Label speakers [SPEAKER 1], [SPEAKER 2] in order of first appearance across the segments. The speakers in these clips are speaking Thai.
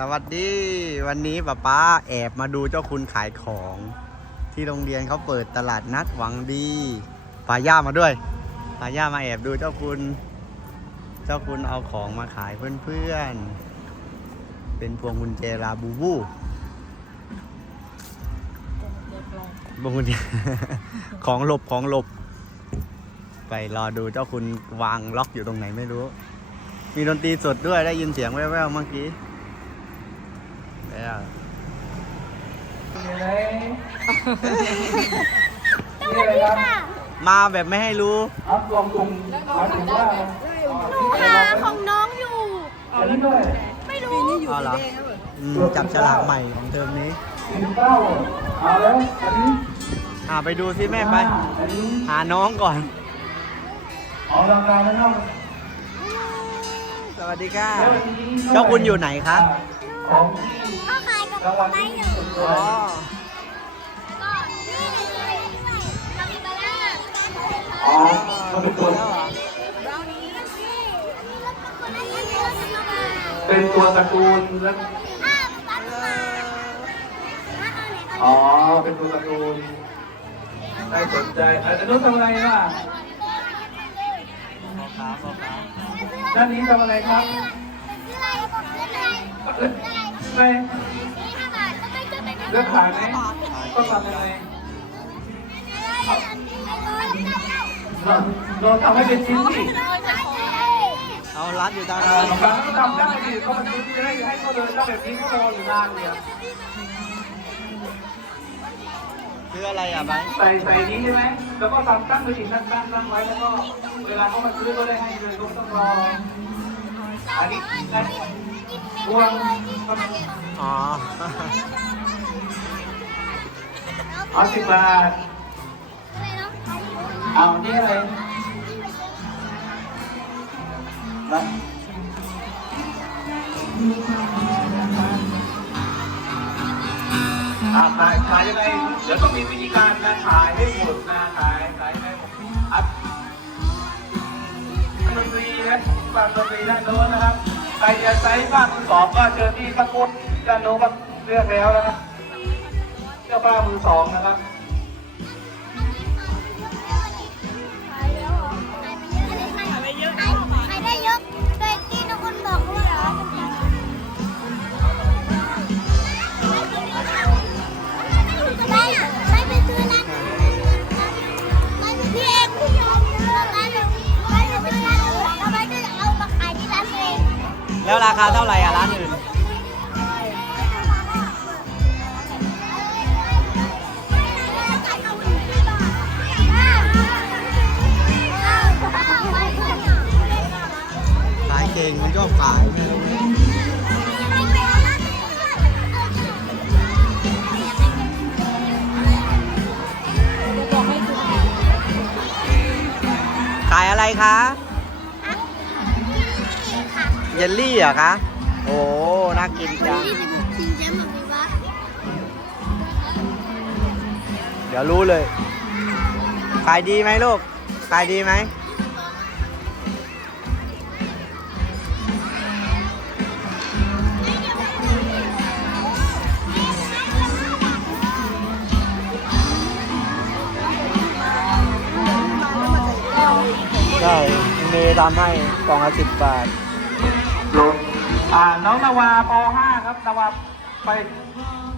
[SPEAKER 1] สวัสดีวันนี้ป้าป้าแอบมาดูเจ้าคุณขายของ ที่โรงเรียนเขาเปิดตลาดนัดหวังดีพาย่ามาด้วยพาย่ามาแอบดูเจ้าคุณ เจ้าคุณเอาของมาขายเพื่อนๆเป็นพวงกุญแจลาบูบูพวงกุญแจของหลบของหลบ ไปรอดูเจ้าคุณวางล็อกอยู่ตรงไหนไม่รู้ มีดนตรีสดด้วยได้ยินเสียงแว่วๆเมื่อกี้ แล้ว
[SPEAKER 2] มีอะไร
[SPEAKER 3] สวัสดีค่ะ
[SPEAKER 1] มาแบบไม่ให้รู้
[SPEAKER 2] อัพลองกลุ่มหมายถึงว่า
[SPEAKER 3] หนูหาของน้องอยู่
[SPEAKER 2] อันนี้ด้วย
[SPEAKER 3] ไม่รู้
[SPEAKER 1] อ๋อเหรออืมจับฉลากใหม่ของเทอมนี้
[SPEAKER 2] สิบเก้าเอาแล้วอันนี้
[SPEAKER 1] อ่าไปดูสิแม่ไป
[SPEAKER 2] อันนี้
[SPEAKER 1] หาน้องก่อน
[SPEAKER 2] เอาดังๆนะครับ
[SPEAKER 1] สวัสดีค่ะ
[SPEAKER 2] แล้วอันนี้
[SPEAKER 1] เจ้าคุณอยู่ไหนคะ
[SPEAKER 2] ของ
[SPEAKER 3] เขาขายกับ
[SPEAKER 2] รางวัล
[SPEAKER 3] ไม้
[SPEAKER 2] ที่
[SPEAKER 3] อ
[SPEAKER 2] สุ
[SPEAKER 3] ยู่
[SPEAKER 2] ด
[SPEAKER 1] อ๋อ
[SPEAKER 3] ก็นี่เลยคาปิบาร่า
[SPEAKER 2] อ๋อมาเป็นตัว
[SPEAKER 1] แล้วเหรอ
[SPEAKER 3] บราวนี่นี่รถเป็นคนละยี่ห้อสมา
[SPEAKER 2] เป็นตัวการ์ตูนแล้ว
[SPEAKER 3] อ้าวปั๊บมามาเอาไหนเอา
[SPEAKER 2] อ๋อ เป็นตัวการ์ตูนใครสนใจอันนู้นทำอะไรล่ะ
[SPEAKER 1] พ่อค้าพ่อค้า
[SPEAKER 2] ด้านนี้ทำอะไรครับ
[SPEAKER 3] ซื้ออะไรบอกซื้ออะไร เลื
[SPEAKER 2] อกขายไหมต้องทำยังไงเราเราทำให้เป็นชิ้นสิ
[SPEAKER 1] เอารัดอยู่ตาม
[SPEAKER 2] บางครั้งทำได้ดีก็มันชิ้นให้ให้เขาเดินได้แบบนี้ก็รออยู่นานเนี่ย
[SPEAKER 1] ซื้ออะไรอะไป
[SPEAKER 2] ใส่ใส่นี้ใช่ไหมแล้วก็ทำตั้งมือถือตั้งตั้งตั้งไว้แล้วก็เวลาเขามาซื้อก็ได้ให้เลยก็ต้องรออันนี้ได้พวง
[SPEAKER 1] อ๋อ
[SPEAKER 2] เอาสิบบาทเอานี่อะไรนะอ่าขายขายยังไงเดี๋ยวต้องมีวิธีการนะขายให้หมดนะขายขายให้หมดอัพดนตรีนะฟังดนตรีด้านโน้นนะครับใครจะใช้บ้านมือสองก็เจอที่ตะกุดด้านโน้นก็เลือกแล้วนะครับ เสื้อผ้ามือสองนะครับ
[SPEAKER 3] ขายได้ยอะโดยที่ทุกคนบอกว่าเหรอไม่ไม่ไปซื้อร้านไม่ไปพี่เองพี่ยอมบอกร้านหนึ่งไม่ไปซื้อร้านทำไมถึงเอามาขายที่ร้านเอง
[SPEAKER 1] แล้วราคาเท่าไหร่ายอะไรคะเยลลี่เหรอคะ โอ้ น่ากินจัง เดี๋ยวรู้เลย ขายดีไหมลูก ขายดีไหม ทำให้กล่องละสิบบาท
[SPEAKER 2] อ่าน้องนาวาป .5 ครับนาวาไป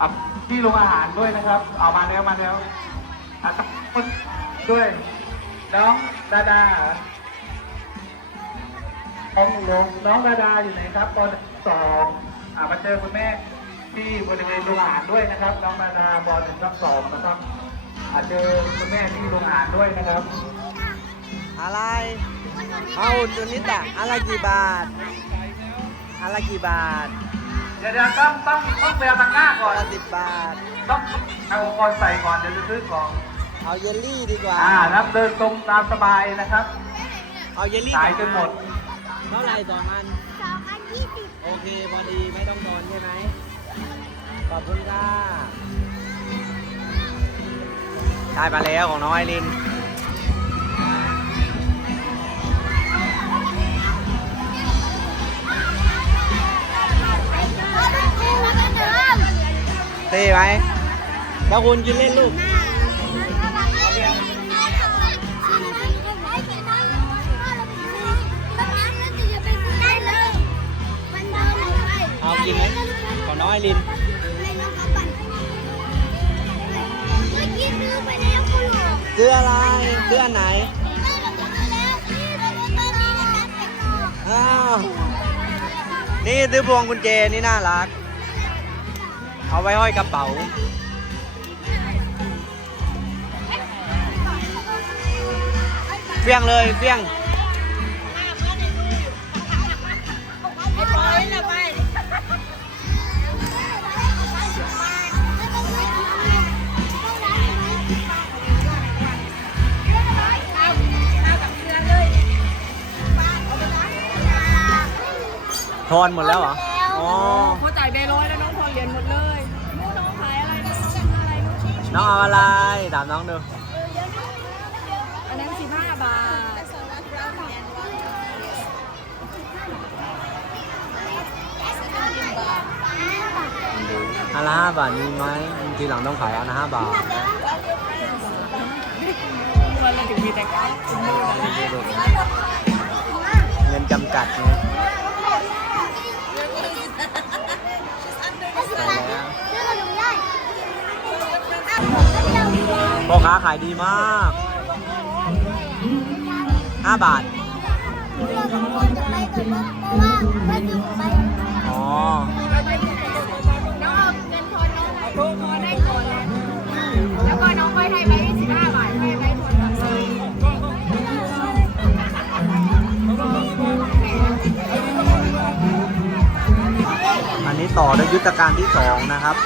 [SPEAKER 2] อะที่โรงอาหารด้วยนะครับ เอามาแล้วมาแล้วอะต้องด้วย น้องดาดาน้องลงน้องดาดาอยู่ไหนครับปสองอ่ามาเจอคุณแม่ที่บริเวณโรงอาหารด้วยนะครับ น้องดาดาปหนึ่งทับสองนะครับอาเจอคุณแม่ที่โรงอาหารด้วยนะครับ
[SPEAKER 1] อะไร เอาตัวนี้แต่อะไรกี่บาทอะไรกี่บาท
[SPEAKER 2] เดี๋ยวเดี๋ยวต้องต้องต้องเปลี่ยนตะกร้าก่
[SPEAKER 1] กล่
[SPEAKER 2] อ
[SPEAKER 1] อง
[SPEAKER 2] น
[SPEAKER 1] ละสิบบาท
[SPEAKER 2] ต้องเอาก่อนใส่ก่อนเดี๋ยวจะซื้อของ
[SPEAKER 1] เอาเยลลี่ดีกว่า
[SPEAKER 2] อ่าครับเดินตรงตามสบายนะครับ
[SPEAKER 1] เอาเยลลี่
[SPEAKER 2] ขายจนหมด
[SPEAKER 1] เท่าไหร่สองอัน
[SPEAKER 3] สองอันยี่สิบ
[SPEAKER 1] โอเคพอดีไม่ต้องนอนใช่ไหม ขอบคุณค่ะได้มาแล้วของน้องไอริน เท่ไหมเจ้าคุณกินเล่นลูก เอากินไหมขอน้อยลิน
[SPEAKER 3] เมื่อกี้ซื้ออะ
[SPEAKER 1] ไรซื้ออันไหนอ้าวนี่ซื้อพวงกุญแจนี่น่ารัก เอาไว้ห้อยกระเป๋าเฟี้ยงเลยเฟี้ยงทอนหมดแล้วเหรอ อ๋อ
[SPEAKER 4] เขาจ่ายเบร้อยแล้วน้องทอนเหรียญหมดเลย น้ององ
[SPEAKER 1] เอาอะไรถามน้องดู
[SPEAKER 4] อันนั้นสิบห้าบาท
[SPEAKER 1] อันละห้าบาทมีไหมทีหลังต้องขายอันละห้าบาทเงินจำกัดไง พ่อค้าขายดีมากห้าบาท อ๋อ
[SPEAKER 4] น้องเงินทอนน้องโทรพอได้ก่อนแล้วก็น้องค่อยให้ไปสิบห้าบาทให้ไปทอนก่อน
[SPEAKER 1] อันนี้ต่อด้วยยุทธการที่สองนะครับ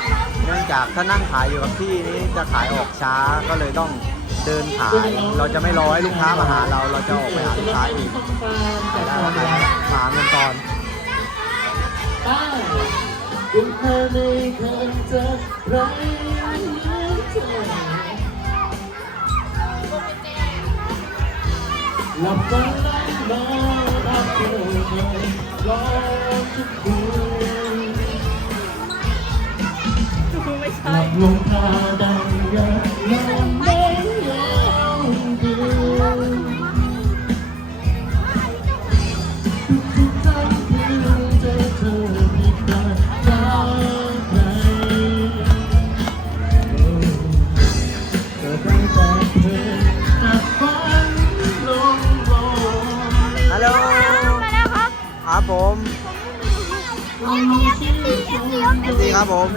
[SPEAKER 1] เนื่องจากถ้านั่งขายอยู่กับที่นี้จะขายออกช้าก็เลยต้องเดินขาย เราจะไม่รอให้ลูกค้ามาหาเรา เราจะออกไปหาลูกค้าเองแต่ได้ราคาหาเงินตอน
[SPEAKER 5] ยังเธอไม่เคยเจอใครหลับตาแล้วรับเธอลอทุกคืน ลับลงตาดังยาวนอนไม่ยอมคืนทุกๆครั้งที่เจอเธอผิดพลาดจากใครเกิดได้แต่เธอหักฝันลงลง
[SPEAKER 1] ฮัลโหล
[SPEAKER 3] มาแล้วครับ
[SPEAKER 1] ครับผม
[SPEAKER 3] เอฟซีเอฟซีเอฟซีเอฟ
[SPEAKER 1] ดีครับผม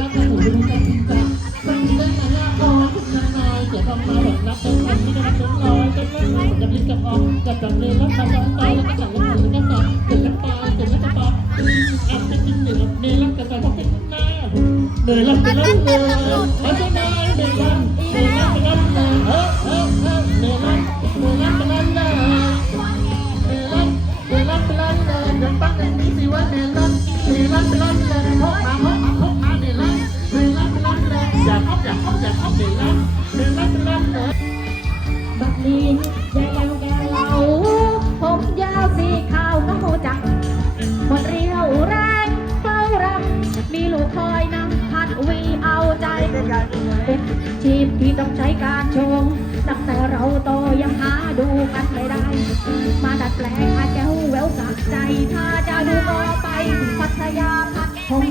[SPEAKER 5] จะจ้าจะหูจะจ้าจิจ้าสักทีได้ไหมอะโอ้ยคุณนายนายเสียงออกมาแบบนับเป็นพันไม่ได้นับเป็นร้อยเป็นเรื่องของกับลิ้นกับออกกับจับเลยแล้วกับจับตาแล้วก็จับแล้วก็แล้วก็จับเสร็จแล้วตายเสร็จแล้วก็ตายแอบไปกินเหนือเนรกับการพบเป็นหน้าเหนื่อยแล้วเป็นแล้วเลยเอาจะได้เหนื่อยแล้วเหนื่อยแล้วเป็นแล้วเลย
[SPEAKER 6] ใจเป็นชีพที่ต้องใช้การชงตั้งแต่เราโตยังหาดูกันไม่ได้ มาดัดแปลงอาแก้วแววสักใจ ถ้าจะดูก็ไปพัทยาพัทคง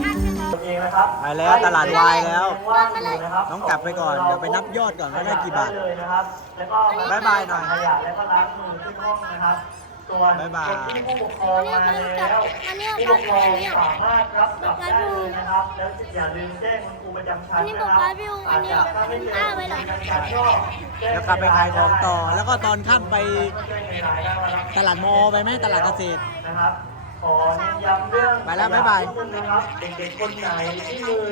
[SPEAKER 1] ไปแล้วตลาดวายแล้ว
[SPEAKER 7] ว่างอยู่นะครับ
[SPEAKER 1] น้องกลับไปก่อน เดี๋ยวไปนับยอดก่อนว่าได้กี่บาท
[SPEAKER 7] เลยนะครับ แล้วก็ม
[SPEAKER 1] บ๊ายบายหน่อย
[SPEAKER 7] ขยะแล้วก็ล้างมือที่ห้องนะครับ ส่วน
[SPEAKER 1] บ๊ายบาย
[SPEAKER 7] คนที่ผู้ปกครองมาแล้วผู้ปกครองสามารถรับกลับได้เลยนะครับ แล้วอย่าลืมแจ้งคุณครูประจำชั้น
[SPEAKER 8] อันนี้
[SPEAKER 7] นะ
[SPEAKER 8] บอก
[SPEAKER 7] ครั
[SPEAKER 8] ว่า
[SPEAKER 7] บ
[SPEAKER 8] วิวอั
[SPEAKER 7] อานจ
[SPEAKER 8] นี้
[SPEAKER 7] จะถ้าไม่เจอ
[SPEAKER 8] อ้าไว้เหรอ
[SPEAKER 7] กันการก็แจ้ง
[SPEAKER 1] แล้วกลับไปขายของต่อ แล้วก็ตอนค่ำไป
[SPEAKER 7] แจ้งในไลน์ได้ว่ารับ
[SPEAKER 1] ตลาดมอไปไหมตลาดเกษตร
[SPEAKER 7] นะครับขอเน้นย้ำเรื่อง
[SPEAKER 1] ไปแล้วบ๊ายบาย
[SPEAKER 7] นะครับเด็กๆคนไหนที่มือ